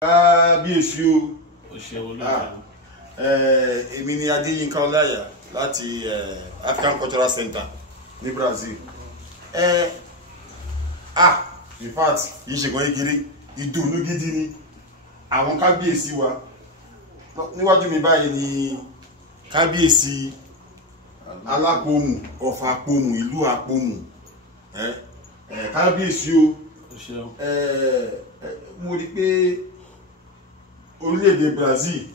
Kábíyèsí o. Ó ṣe olóògbé. Èmi ni Adéyínká Ọláìyá láti African Cultural Center ní Brazil. In fact ìṣègùn egiri ìdùnnú gidi ni àwọn kábíyèsí wa. Níwájú mi báyìí ni kábíyèsí Alápòmù ọ̀fà Àpòmù ìlú Àpòmù. Kábíyèsí o. Mo rí pé orílẹ̀-èdè Brazil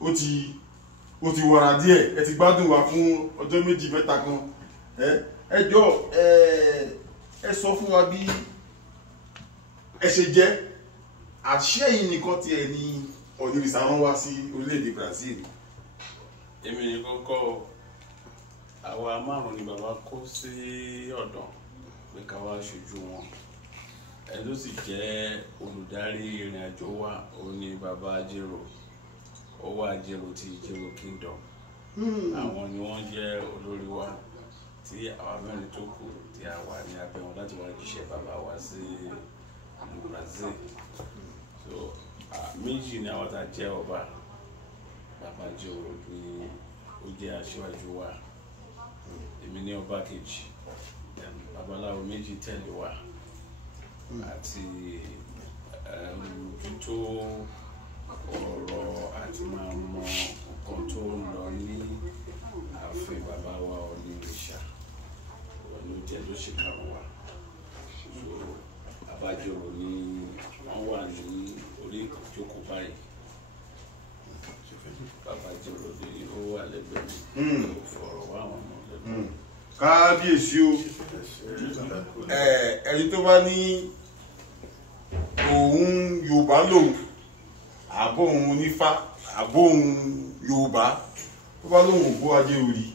ó ti wàrà díẹ̀, ẹ ti gbádùn wa fún ọjọ́ méjì mẹ́ta kan. Ẹ jọ̀ọ́ ẹ sọ fún wa bí ẹ ṣe jẹ́ àṣẹ yìí nìkan tí ẹ ní Ọ̀nìrìṣà rán wá sí orílẹ̀-èdè Brazil. Èmi ní kọ́kọ́ àwa márùn-ún ni bàbá kó sí ọ̀dọ̀ pé ká wá ṣojú wọn. Ẹ ló sì jẹ́ olùdarí ìrìn àjò wa, òun ni bàbá Ajérò. Ó wà Ajérò ti Ìjérò Kingdom. Àwọn ni wọ́n jẹ́ olórí wa tí àwa mẹ́rin tó kù tí a wà ní abẹ́ wọn láti wá jíṣẹ́ bàbá wa sí ìlú Brazil. So méjì ni àwọn tá a jẹ́ ọba. Bàbá Ajérò ni ó jẹ́ aṣíwájú wa. Èmi ní ọba kejì. Babaláwo méjì tẹ̀lé wa. Àti olùtútó ọ̀rọ̀ àti máa mọ nǹkan tó ń lọ ní ààfin bàbá wa Ọ̀nìrìṣà ló jẹ́ ló ṣe kàrún wa. So Bàbá Ajérò ni wọ́n wà ní orí ìjókòó báyìí. Bàbá Ajérò ni ó wà lẹ́gbẹ̀ẹ́ mi ó fọ̀rọ̀ wá àwọn ọmọ lẹ́nu. Kábíyèsí o. Ẹni tó bá ní òun Yorùbá lòun àbọ̀ òun onífá àbọ̀ òun Yorùbá tó bá lóun ògbó Ajérò rí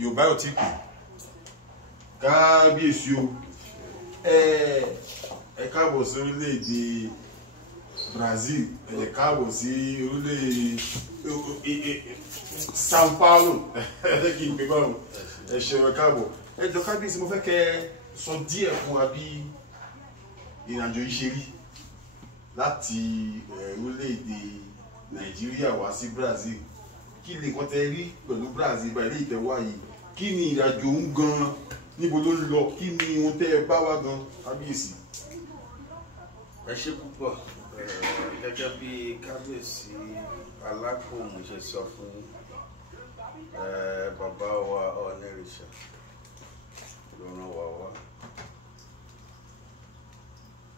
Yorùbá ò tí pè. Kábíyèsí o. Ẹ káàbọ̀ sí orílẹ̀-èdè Brazil, ẹ káàbọ̀ sí orílẹ̀-èdè São Paulo. Ẹ kí n pè báwọn ẹ ṣeun ẹ káàbọ̀. Ẹ jọ̀ọ́ kábíyèsí, mo fẹ́ kẹ́ sọ díẹ̀ fún wa bí ìrìnàjò yìí ṣe rí láti orílẹ̀-èdè Nàìjíríà wá sí Brazil. Kí ni nǹkan tẹ́ rí pẹ̀lú Brazil báyìí lẹ́yìn tẹ́ wá yìí? Kí ni ìrìnàjò ń gan? Níbo ló ń lọ? Kí ni ohun tẹ́ ẹ bá wá gan kábíyèsí? Ẹ ṣé púpọ̀. Gẹ́gẹ́ bí kábíyèsí Alápòmù ṣe sọ fún bàbá wa Ọ̀nìrìṣà ló rán wa wá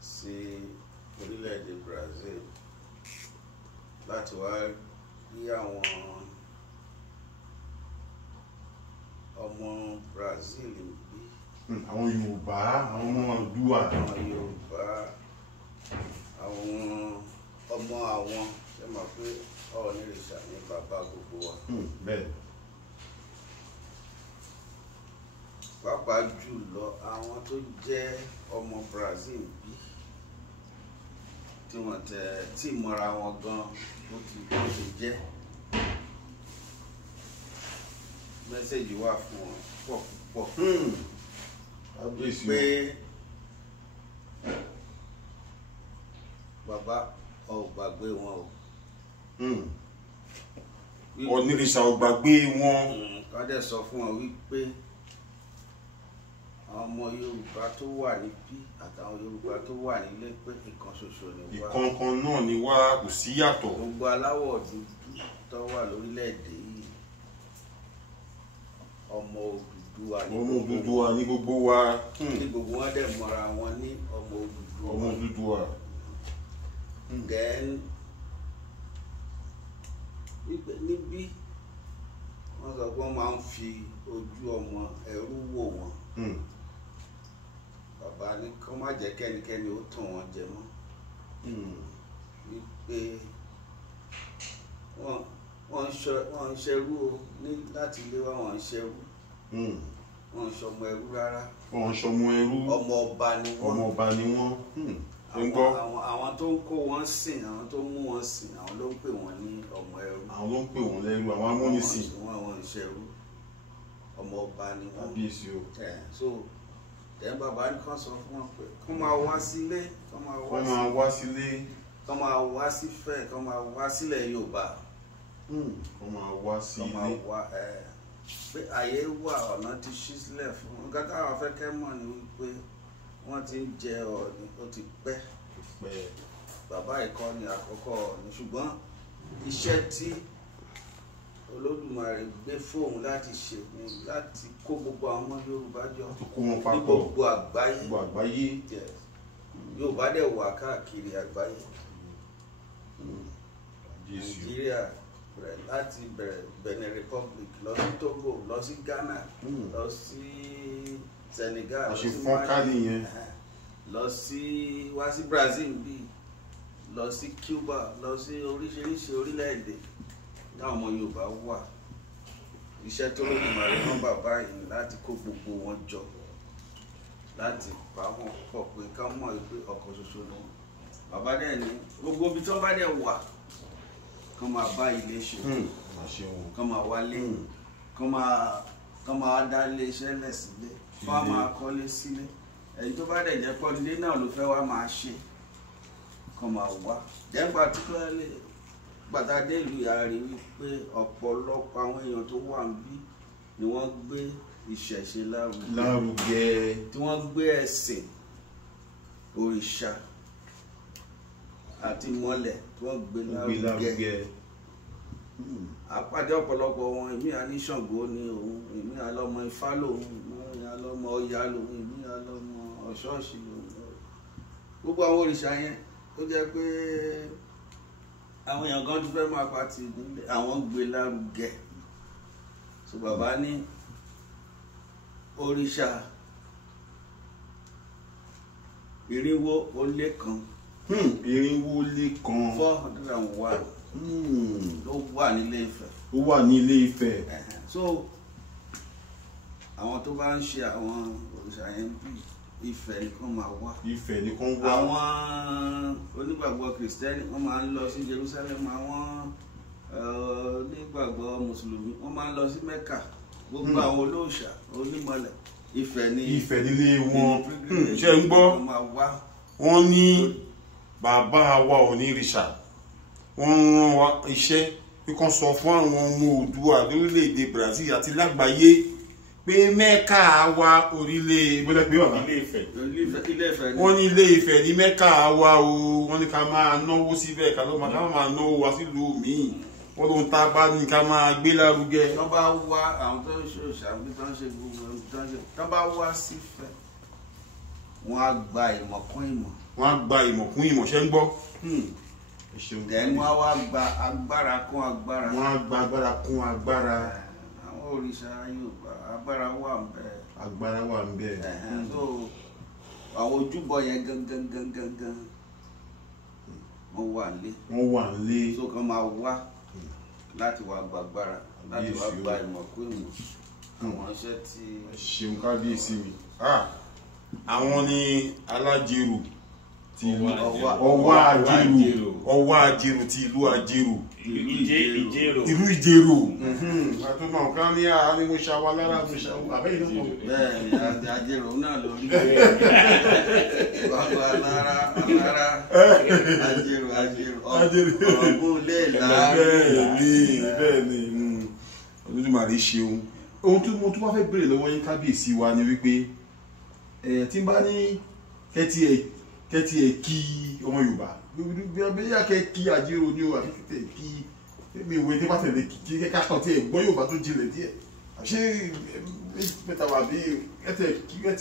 sí orílẹ̀-èdè Brazil láti wá rí àwọn ọmọ Brazil bí. Àwọn Yorùbá, àwọn ọmọ Oòduà. Àwọn Yorùbá, àwọn ọmọ àwọn ṣe mọ̀ pé Ọ̀nìrìṣà ní bàbá gbogbo wa. Bẹ́ẹ̀. Pàápàá jùlọ àwọn tó jẹ́ ọmọ Brazil bí tí wọ́n tí mọ́ra wọn gan ó ti jẹ́. Mẹ́sẹ̀jì wà fún wọn púpọ̀ pé bàbá ò gbàgbé wọn o. Ọ̀nìrìṣà ò gbàgbé wọn. Wọ́n dẹ̀ sọ fún wọn wípé àwọn ọmọ Yorùbá tó wà níbí àtàwọn Yorùbá tó wà nílé pé ìkan ṣoṣo ni wá. Ìkankan náà ni wá, kò sí yàtọ̀. Gbogbo aláwọ̀ dúdú tó wà lórílẹ̀‐èdè yìí ọmọ Odùduwà ní gbogbo wa. Ní gbogbo wọn dẹ̀ mọ́ra wọn ní ọmọ Odùduwà. Ọmọ Odùduwà. Then níbí wọ́n sọ pé wọ́n máa ń fi ojú ọmọ ẹrú wò wọ́n. Bàbá ní kó má jẹ́ kẹ́nikẹ́ni ó tàn wọ́n jẹ mọ́. Wípé wọ́n ń ṣerú o ní láti ilé wa, wọ́n ń ṣerú. Wọ́n ń ṣọmọ ẹrú rárá. Wọ́n ń ṣọmọ ẹrú. Ọmọ ọba ni wọ́n. Ọmọ ọba ni wọ́n. Àwọn tó ń kó wọn sìn, àwọn tó ń mú wọn sìn, àwọn ló ń pè wọ́n ní ọmọ ẹrú. Àwọn ló ń pè wọ́n lẹ́rú, àwọn amúnisìn. Wọ́n ń ṣerú. Ọmọ ọba ni wọ́n. Kábíyèsí o. So tẹ́ bàbá ní kàn sọ fún wọn pé kó máa wá sílé, kó máa wá sílé. kọ́ máa wá sífẹ̀ kọ́ máa wá sílẹ̀ Yorùbá kọ́ máa wá sí kọ́ máa ilé. wá pé àyè wà ọ̀nà ti ṣí sílẹ̀ fún wọn. Nǹkan táwọn afẹ́kẹ́ mọ̀ ni wípé wọ́n ti ń jẹ Ọọ̀ni ó ti pẹ́. Bàbá ìkọ́ni àkọ́kọ́ Ọọ̀ni ṣùgbọ́n iṣẹ́ tí Olódùmarè gbé fóun láti ṣe ni láti kó gbogbo àwọn ọmọ Yorùbá jọ kó wọn ní papọ̀ gbogbo àgbáyé. gbogbo àgbáyé. Yorùbá dẹ̀ wà káàkiri àgbáyé. Nàìjíríà láti bẹ̀rẹ̀ Benin Republic lọ sí Togo lọ sí Ghana lọ sí Senegal lọ sí Mali lọ sí wá sí Brazil bí lọ sí Cuba lọ sí oríṣiríṣi orílẹ̀-èdè táwọn ọmọ Yorùbá wà. Iṣẹ́ tó Olódùmarè rán bàbá yìí láti kó gbogbo wọn jọ láti pa wọn pọ̀ pé ká mọ̀ pé ọ̀kan ṣoṣo ni wọn. Bàbá dẹ̀ ní gbogbo ibi tó bá dẹ̀ wà kán máa bá ilé ṣe kán máa wálé kán máa dá ilé iṣẹ́ lẹ̀ sílé kán máa kọ́lé sílé. Ẹni tó bá dẹ̀ jẹ́ pọ́ ilé náà ló fẹ́ wá máa ṣe kán máa wá. Jẹ́gbà tí kò lè gbàtàdé ìlú yàrá rí wípé ọ̀pọ̀lọpọ̀ àwọn èèyàn tó wà níbí ni wọ́n gbé ìṣẹ̀ṣe lárugẹ tí wọ́n gbé ẹ̀sìn òrìṣà àti mọ́lẹ̀ tí wọ́n gbé lárugẹ. Àpàdé ọ̀pọ̀lọpọ̀ wọn èmi àní Ṣàngó ni òun èmi àlọ́mọ Ifá lòun èmi àlọ́mọ Ọya lòun èmi àlọ́mọ Ọ̀ṣọ́ọ̀ṣì lòun. Gbogbo àwọn òrìṣà yẹn tó jẹ́ pé àwọn èèyàn kan tún fẹ́ máa pàtì nílé àwọn gbé lárugẹ. So bàbá ní òrìṣà irinwó ó lé kan. 401 ló wà nílé Ifẹ̀. ó wà ní Ilé Ifẹ̀. So àwọn tó bá ń ṣe àwọn òrìṣà yẹn bí Ifẹ̀ nìkan máa wá. Ifẹ̀ nìkan wá. Àwọn onígbàgbọ́ Kìrìsìtẹ́nì wọ́n máa ń lọ sí Jerusalem. Àwọn onígbàgbọ́ Mùsùlùmí wọ́n máa ń lọ sí Mẹ́kà. Gbogbo àwọn olóòṣà onímọ̀lẹ̀ Ifẹ̀ nílé wọn. Ṣé ń gbọ́ wọ́n ní bàbá wa onírìṣà wọ́n rán wa iṣẹ́ bí kan sọ fún àwọn ọmọ Oòduà lórílẹ̀‐èdè Brazil àti lágbàáyé pé Mẹ́kà wa orílẹ̀ ìbílẹ̀ pé ọ̀la wọ́n ní Ilé Ifẹ̀ ní Mẹ́kà wa o wọ́n ní ká máa náwó síbẹ̀ ká máa náwó wá sílùú míì wọ́n ló ń ta bá ní ká máa gbé lárugẹ. tó bá wá àwọn tó ń ṣe òṣàbí tó ń ṣe gbogbo tó ń ṣe tó bá wá sífẹ̀ wọ́n á gba ìmọ̀ kún ìmọ̀. Wọ́n á gba ìmọ̀ kún ìmọ̀ ṣẹ́ ń gbọ́. Then wọ́n á wá gba agbára kún agbára. Wọ́n á gba agbára kún agbára. Àwọn òrìṣà Yorùbá agbára wà ń bẹ. Agbára wà ń bẹ. So àwọn ojúbọ yẹn gangan wọ́n wà nílé. Wọ́n wà nílé. So kàn máa wá láti wá gba agbára láti wá gba ìmọ̀ kún ìmọ̀. Àwọn iṣẹ́ tí. Ṣeun kábíyèsí mi. Àwọn ni alájẹrù ti ìlú Ọwá Àjèrò ti ìlú Àjèrò. Ìlú Ìjèrò. Àtúnà kan ní àárín mo ṣàwà lára mo ṣàwà àbẹ́yìn náà mọ̀. Bẹ́ẹ̀ni Àjèrò náà lórí. Bàbá alára Àjèrò ọ̀gbọ́n lè láàárín. Bẹ́ẹ̀ni Olódùmarè ṣeun. Ohun tí mo tún wá fẹ́ béèrè lọ́wọ́ yín kábíyèsí wa ni wípé tí n bá ní kẹ́tì ẹ̀ kí ọmọ Yorùbá bí yá kẹ́ kí Àjèrò ní o àbí kẹ́ kí mi ìwé tí bá tẹ̀lé kí kẹ́kẹ́ kàn tí ẹ̀ gbọ́ Yorùbá tó jinlẹ̀ díẹ̀ ṣé mẹ́ta wà bí kẹ́tì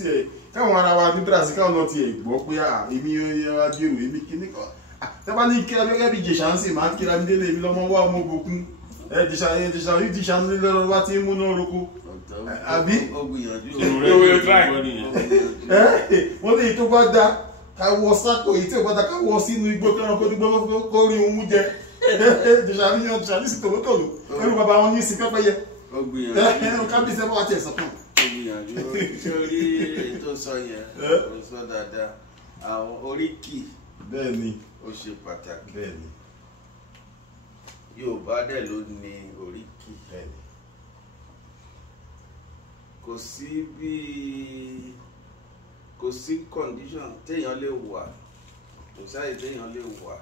ẹ̀ káwọn ara wa ní Brazil káwọn náà ti ẹ̀ gbọ́ pé èmi Àjèrò èmi kíní kan tẹ́bá ní kí ẹgbẹ́ bí Ìjẹ̀ṣà ń sè máa ń kíra mi délé mi lọ́mọ wá ọmọ ògùn Ìjẹ̀ṣà ń lé lọ́rọ́ wá tí ń múná roko àbí wọ́n ní tó bá dá káwọ́ sákò èyí tí ò bá dá káwọ́ sínú igbó kẹran kó dígbó kó rí ohun mú jẹ Ìjẹ̀ṣà ní sí tòlótòló ẹrù bàbá wọn ní sí pẹ́pẹ́yẹ kábíyèsí ẹ̀fọ́ àti ẹ̀sán kan. Sórí ètò sọ yẹn ó sọ dáadáa àwọn oríkì bẹ́ẹ̀ni ó ṣe pàtàkì bẹ́ẹ̀ni Yorùbá dẹ̀ ló ní oríkì bẹ́ẹ̀ni. Kò sí condition téèyàn lè wà kò sáyé téèyàn lè wà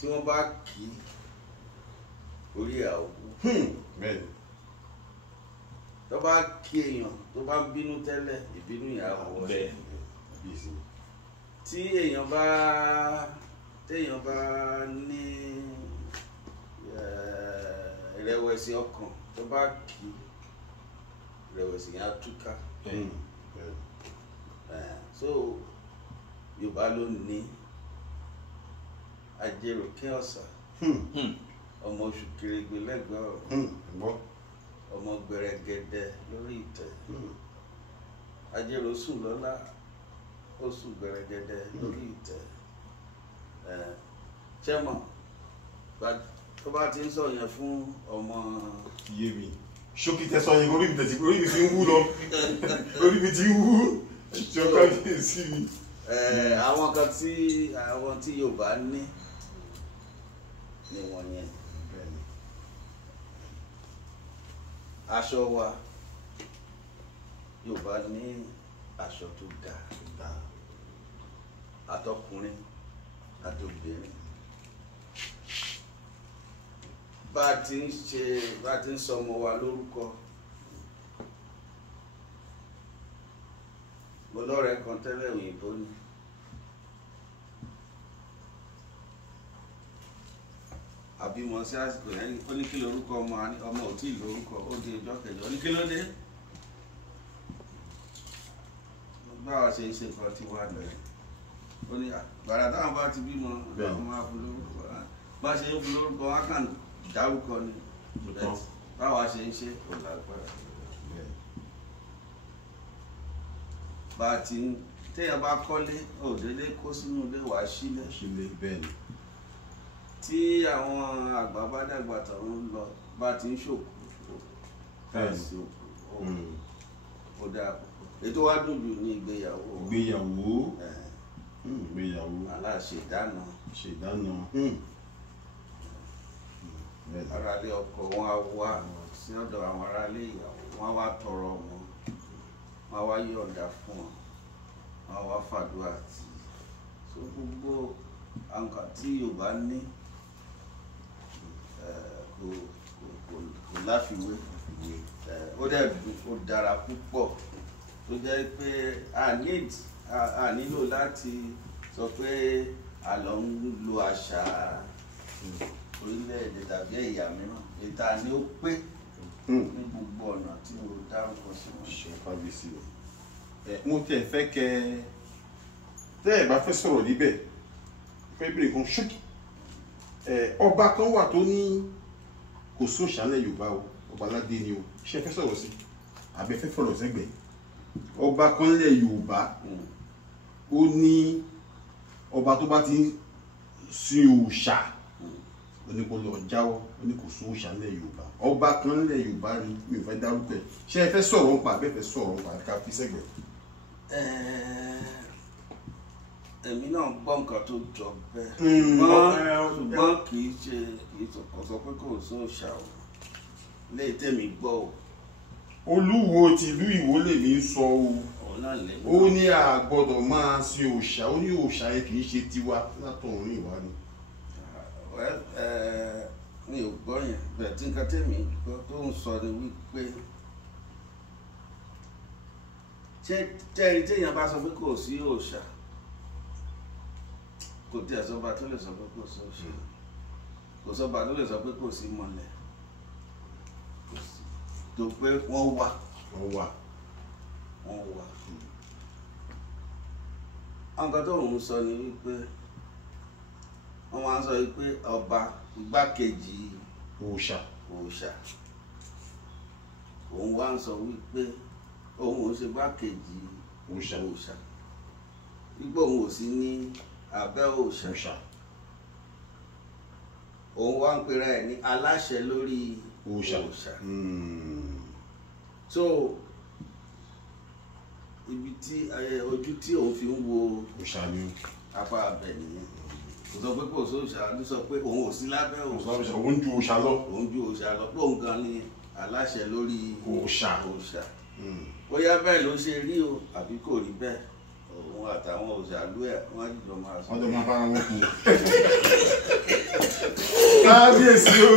tí wọ́n bá kì í orí àwọ̀ bẹ́ẹ̀ tó bá kí èèyàn tó bá bínú tẹ́lẹ̀ ìbínú ìyàwó bẹ́ẹ̀ tí èèyàn bá ní ìrẹ̀wẹ̀sì ọkàn tó bá kí ìrẹ̀wẹ̀sì yẹn á túká so Yorùbá ló ní ajérò kí ọ̀sà ọmọ oṣù kèrègbè lẹ́gbẹ̀ẹ́ ọ̀rọ̀ ọmọ gbẹrẹgẹdẹ lórí ìtẹ́ ajérò sùn lọ́lá ó sùn gbẹrẹgẹdẹ lórí ìtẹ́ ṣẹ́mọ̀ tó bá ti ń sọ yẹn fún ọmọ yé mi ṣókí tẹsán yẹn orí mi ti ń wú lọ orí mi ti ń wú ṣọkọ yìí sí mi. àwọn kan tí Yorùbá ní ni wọ́n yẹn aṣọ wa Yorùbá ní aṣọ tó dáa àtọkùnrin àtobìnrin bá a ti ń sọ ọmọ wa lórúkọ mo lọ́rẹ̀ẹ́ kan tẹ́lẹ̀ òyìnbó ni àbímọ sí àsìkò yẹn ó ní kí lórúkọ ọmọ ò tí ì lórúkọ ó di ọjọ́ kẹjọ ó ní kí ló dé báwa ṣe ń ṣe nǹkan tí wàá bẹ̀rẹ̀ ó ní gbàrà táwọn bá ti bímọ àwọn máa fún lórúkọ bá ṣe ń fún lórúkọ wọn kàn dárúkọ ni báwa ṣe ń ṣe kò lágbára bá a ti ń téèyàn bá kọ́lé òdélé kó sínú ilé wàá sílé bẹ́ẹ̀ ni tí àwọn àgbà bá dàgbà tán ń lọ bá ti ń ṣòkò káàsì òkú ó dáa ètò wa dùn jù ní ìgbéyàwó aláṣẹdáná aráalé ọkọ wọn á wá sí ọ̀dọ̀ àwọn aráalé ìyàwó wọn á wá tọrọ wọn á wá yọ̀ǹda fún wọn á wá fàdúrà tí so gbogbo àǹkà tí Yorùbá ní kò láfiwé ó dẹ̀ ó dára púpọ̀ tó jẹ́ pé a nílò láti sọ pé a lọ ń lo àṣà orílẹ̀-èdè tàbí ẹ̀yà mìíràn ìta ni ó pé ní gbogbo ọ̀nà tí mo dárúkọ sí wọn. ṣe fábíyèsí o mo tẹ̀ fẹ́ kẹ́ tẹ́ ẹ bá fẹ́ sọ̀rọ̀ níbẹ̀ fẹ́ bèrè kan ṣókí ọba kan wà tó ní kò sóòṣàlẹ̀ Yorùbá o ọba aládé ni o ṣe fẹ́ sọ̀rọ̀ sí àbẹ fẹ́ fọ̀rọ̀ sẹ́gbẹ̀ẹ́ ọba kan lẹ̀ Yorùbá ó ní ọba tó bá ti ń sin òòṣà ó ní kó lọ jáwọ́ ó ní kò sóòṣàlẹ̀ Yorùbá ọba kan lẹ̀ Yorùbá ni mi ò fẹ́ dárúkọ ẹ̀ ṣe ẹ fẹ́ sọ̀rọ̀ nípa àbẹ fẹ́ sọ̀rọ̀ nípa ká fi sẹ́gbẹ̀ẹ́. èmi náà gbọ́ nǹkan tó jọ bẹ́ẹ̀ ṣùgbọ́n kì í ṣe ìsọ̀kọ̀sọ pé kò sóòṣà o lè tẹ̀mí gbọ́ o. Olúwo tìlú Ìwó lèmi ń sọ o ó ní a gbọ́dọ̀ máa sin òòṣà ó ní òòṣà yẹn kì í ṣe tiwa látọ̀run ìwà ni. mi ò gbọ́ yẹn bẹ́ẹ̀ tí nǹkan tẹ̀mí gbọ́ tó ń sọ ni wípé ṣé tẹ́rì téèyàn bá sọ pé kò sí òòṣà kò tí ẹ̀ sọ́ba tó lè sọ pé kò sí òòṣà kò sọ́ba tó lè sọ pé kò sí mọ́lẹ̀ tó pé wọ́n wà. nǹkan tó ń sọ ni wípé wọ́n máa ń sọ wípé ọba igbákejì òòṣà òun wá ń sọ wípé òun ò ṣe igbákejì òòṣà wípé òun ò sí ní abẹ́ òòṣà òun wá ń pera ẹ̀ ní aláṣẹ lórí òòṣà. So ibi tí ojú tí òun fi ń wo òòṣà ni apá abẹ nìyẹn kò sọ pé kò sóòṣà ló sọ pé òun ò sí lábẹ́ òòṣà òun ju òòṣà lọ pé òun gan ni aláṣẹ lórí òòṣà. bóyá bẹ́ẹ̀ ló ṣe rí o àbí kò rí bẹ́ẹ̀ òun àtàwọn òòṣà lú ẹ̀ wọ́n jọ máa sọ. wọ́n jọ máa bára wọn kú. kábíyèsí o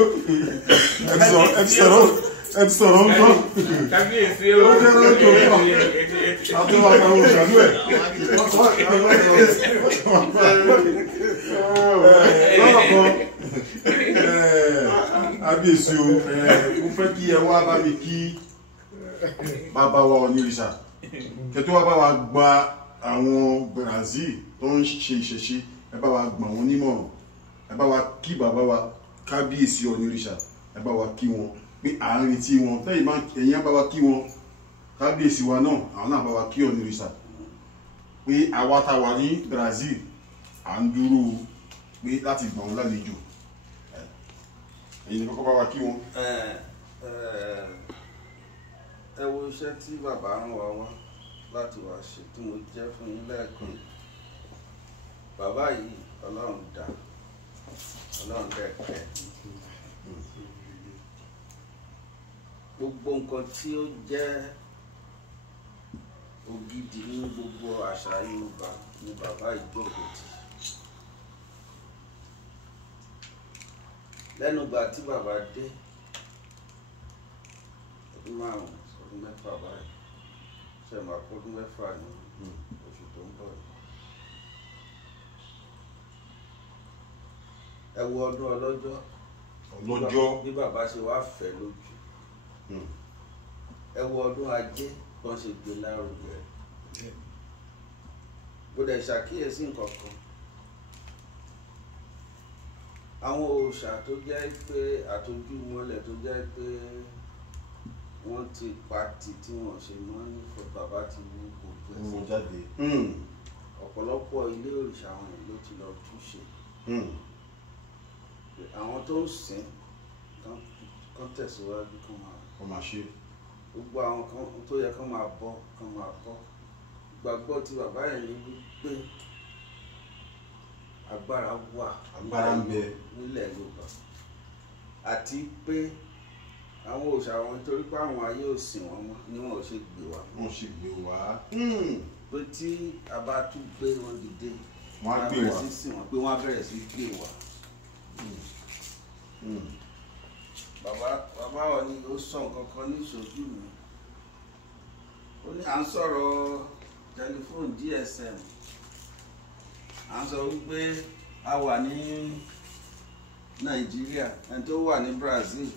ẹ ti sọ̀rọ̀ ń tọ́ kábíyèsí ó jẹ́ lójú òkú àti wọn àtàwọn òṣèlú ẹ̀ kábíyèsí o mo fẹ́ kí ẹ wá bá mi kí bàbá wa onírìṣà kẹtó wá bá wa gba àwọn Brazil tó ń ṣe ìṣẹ̀ṣe ẹ bá wa gbà wọ́n nímọ̀ràn ẹ bá wa kí bàbá wa kábíyèsí onírìṣà ẹ bá wa kí wọn pé à ń retí wọn tẹ́yìn bá ẹ̀yìn bá wa kí wọn kábíyèsí wa náà àwọn náà bá wa kí onírìṣà pé àwa tá wà ní Brazil à ń dúró pé láti gbà wọn lálejò ẹ̀yin ni kọ́kọ́ bá wa kí wọn. ẹ wo iṣẹ́ tí bàbá rán wa wá láti wá ṣe tí mo jẹ́ fún yín lẹ́ẹ̀kan bàbá yìí ọlọ́run dá ọlọ́run dẹ̀kẹ́ gbogbo nǹkan tí ó jẹ́ ògidì ní gbogbo àṣà Yorùbá ni bàbá yìí jókòó tì lẹ́nu ìgbà tí bàbá dé ọdún márùn-ún ọdún mẹ́fà báyìí ṣe máa kó ọdún mẹ́fà ní oṣù tó ń bọ̀ yìí. ẹ wo ọdún ọlọ́jọ́ bí bàbá ṣe wá fẹ́ lójú ẹ wo ọdún ajé wọ́n ṣe gbé lárugẹ bó dẹ̀ ṣàkíyèsí nǹkan kan àwọn òòṣà tó jẹ́ pé àtọ́jú mọ́lẹ̀ tó jẹ́ pé wọ́n ti pati tí wọ́n ṣe mọ́ ní bàbá ti wú gbogbo ẹ̀sìn jáde ọ̀pọ̀lọpọ̀ ilé òrìṣà àwọn èèyàn ló ti lọ túnṣe àwọn tó ń sìn kán tẹ̀síwájú kán máa ṣe gbogbo àwọn kan tó yẹ kán máa bọ́ gbàgbọ́ tí bàbá yẹn ní wípé agbára wà agbára ń bẹ nílẹ̀ Yorùbá àti pé àwọn òòṣà wọn torí pé àwọn ayé ò sìn wọn mọ́ ni wọn ò ṣe gbé wa. wọn ṣe gbé wa. pé tí a bá tún gbé wọn dìde wọn á gbé wa sí sìn wọn pé wọn á bẹ̀rẹ̀ sí gbé wa. bàbá wọn ni ó sọ nǹkan kan ní ìṣojú mi ó ní à ń sọ̀rọ̀ tẹlifóònù GSM à ń sọ wípé a wà ní Nàìjíríà ẹni tó wà ní Brazil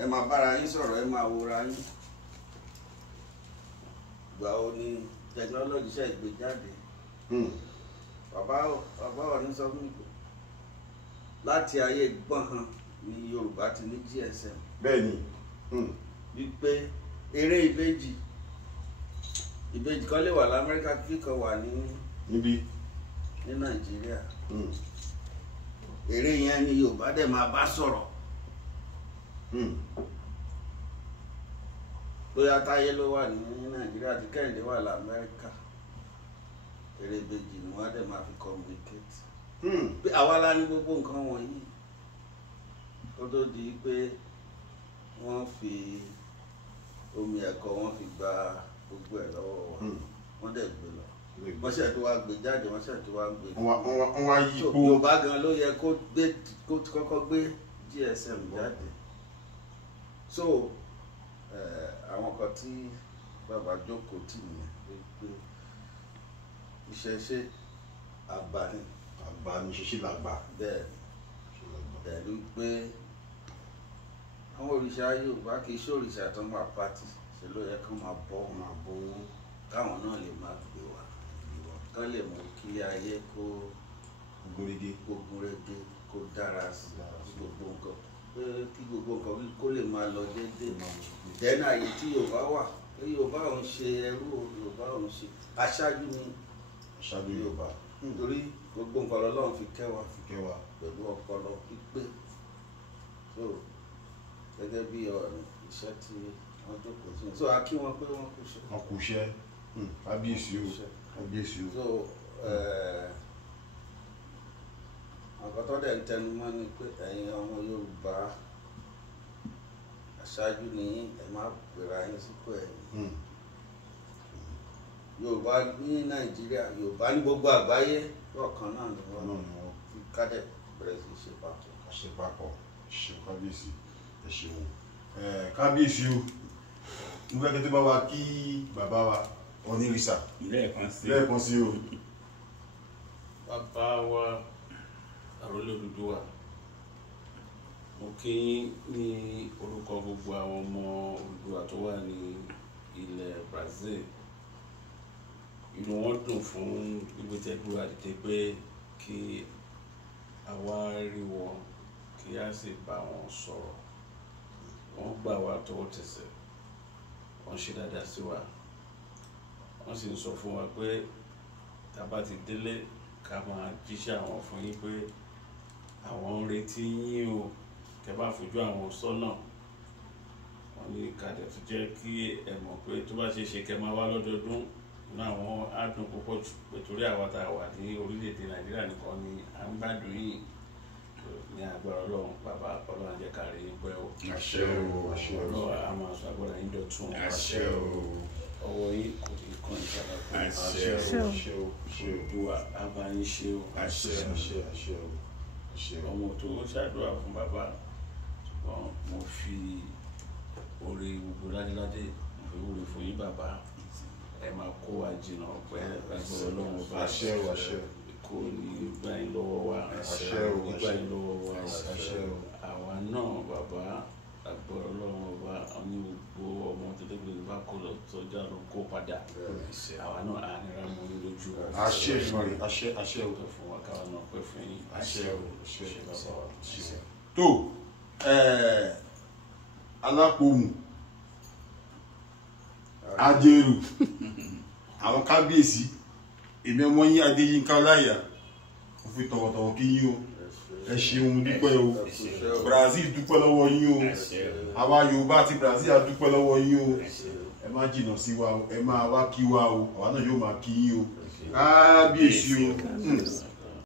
ẹ máa bára yín sọ̀rọ̀ ẹ máa wòra yín ìgbà wo ni tẹkinọ́lọ́jì ṣe gbé jáde bàbá ọ̀ ní sọ fún mi láti ayé gbọ̀ngàn ní Yorùbá ti ní GSM bẹ́ẹ̀ ni wípé eré ìbejì kan lè wà l'Amẹ́ríkà kí kan wà ní Nàìjíríà eré yẹn ni Yorùbá dẹ̀ máa bá sọ̀rọ̀ bóyá Táyé ló wà ní Nàìjíríà tí Kẹ́hìndé wà l'Amẹ́ríkà eré ìbejì ni wọ́n á dẹ̀ máa fi communicate pé àwa la ní gbogbo nǹkan wọ̀nyí kó tó di pé wọ́n fi omi ẹ̀kọ́ wọ́n fi gba gbogbo ẹ̀ lọ́wọ́ wa wọ́n dẹ̀ gbé lọ wọ́n ṣẹ̀ tó wá gbé jáde wọ́n ṣẹ̀ tó wá gbé wọ́n wá yí ipò Yorùbá gan ló yẹ kó kọ́kọ́ gbé GSM jáde so àwọn kan tí bàbá jókòó tì nìyẹn pé ìṣẹ̀ṣe àgbà ni ṣíṣe làgbà bẹ́ẹ̀ pẹ̀lú pé àwọn òrìṣà Yorùbá kì í ṣe òrìṣà tó máa pati ṣe ló yẹ kó máa bọ́ káwọn náà lè máa gbé wa kán lè mú kí ayé kó gúnrégé kó dára sí gbogbo nǹkan pé kí gbogbo nǹkan kó lè máa lọ déédéé ìdẹ́nà àyè tí Yorùbá wà pé Yorùbá ò ń ṣe ẹrú Yorùbá ò ń ṣe aṣáájú ni Yorùbá nítorí gbogbo nǹkan lọ́lọ́run fi kẹ́ wa pẹ̀lú ọpọlọ pípé so gẹ́gẹ́ bí iṣẹ́ tí wọ́n jókòó sí so a kí wọn pé wọ́n kú iṣẹ́. wọ́n kú iṣẹ́ kábíyèsí o. so nǹkan tó dẹ̀ ń tẹnu mọ́ ni pé ẹ̀yin ọmọ Yorùbá aṣáájú ni ẹ má gbéra yín sípò ẹ̀yìn Yorùbá ní Nàìjíríà Yorùbá ní gbogbo àgbáyé lọ́ọ̀kan náà ni wọ́n fi kádẹ̀ bẹ̀rẹ̀ sí ṣe papọ̀. àṣepapọ̀ ṣeun kábíyèsí ẹ ṣeun kábíyèsí o mo fẹ́ kí tó bá wa kí bàbá wa onírìṣà lẹ́ẹ̀kan sí o. bàbá wa Àrólé Odùduwà mo kí ní orúkọ gbogbo àwọn ọmọ Odùduwà tó wà ní ilẹ̀ Brazil. Inú wọn dùn fún ìgbésẹ̀gbé àdìdẹ pé kí àwa rí wọn kí a sì bá wọn sọ̀rọ̀. Wọ́n gbà wá tọwọ́ tẹsẹ̀, wọ́n ṣe dáadáa sí wa, wọ́n sì ń sọ fún wa pé tá a bá ti délé ká máa jíṣẹ́ àwọn fún yín pé àwọn ń retí yín o, kẹ́ bá fojú àwọn sọ́nà. Wọ́n ní ká dẹ̀ tún jẹ́ kí ẹ mọ̀ pé tó bá ṣe ṣe kẹ́ máa wá lọ́dọọdún náà àwọn á dùn púpọ̀ jù pé torí àwa tá a wà ní orílẹ̀-èdè Nàìjíríà nìkan ni à ń gbádùn yìí. Ní agbára Ọlọ́run bàbá Ọlọ́run jẹ́ ká rí yín pẹ́ o. àṣẹ o àṣẹ o. Ọlọ́run á máa sọ agbára yín dọ̀tun. àṣẹ o. ọwọ́ yín kò ní kàn ìjàmbá kò ní àṣẹ o àṣẹ o àṣẹ o. Odùduwà á bá yín ṣe o. àṣẹ àṣẹ àṣẹ o àṣẹ o. ọmọ tó ṣàdúrà fún bàbá ṣùgbọ́n mo fi oore gbogbo ládéládé mo fi wúre fún yín bàbá. Ẹ máa kó wa jìnnà pẹ́ lágbára Ọlọ́run ọba. àṣẹ o àṣẹ o. kò ní gbà yín lọ́wọ́ wa. àṣẹ o gbà yín lọ́wọ́ wa. àṣẹ o. àwa náà bàbá agbára Ọlọ́run ọba ní gbogbo ọmọ tẹ́lẹ̀gbẹ̀rẹ̀ bá kó lọ sọ́jà ló kó padà. àwa náà ànírà mọ́ ní lójú. àṣẹ ìmọ̀ràn àṣẹ àṣẹ o. pẹ́ fún wa káwa náà pẹ́ fún yín. àṣẹ o àṣẹ bàbá wa. àṣẹ. tó alápòmù ajérù àwọn kábíyèsí èmi ọmọ yín Adéyínká Ọláìyá mo fi tọ̀wọ̀tọ̀wọ̀ kí yín o ẹ ṣeun dúpẹ́ o Brazil dúpẹ́ lọ́wọ́ yín o àwa Yorùbá àti Brazil á dúpẹ́ lọ́wọ́ yín o ẹ má jìnnà sí wa o ẹ máa wá kí wa o àwa náà yóò máa kí yín o kábíyèsí o.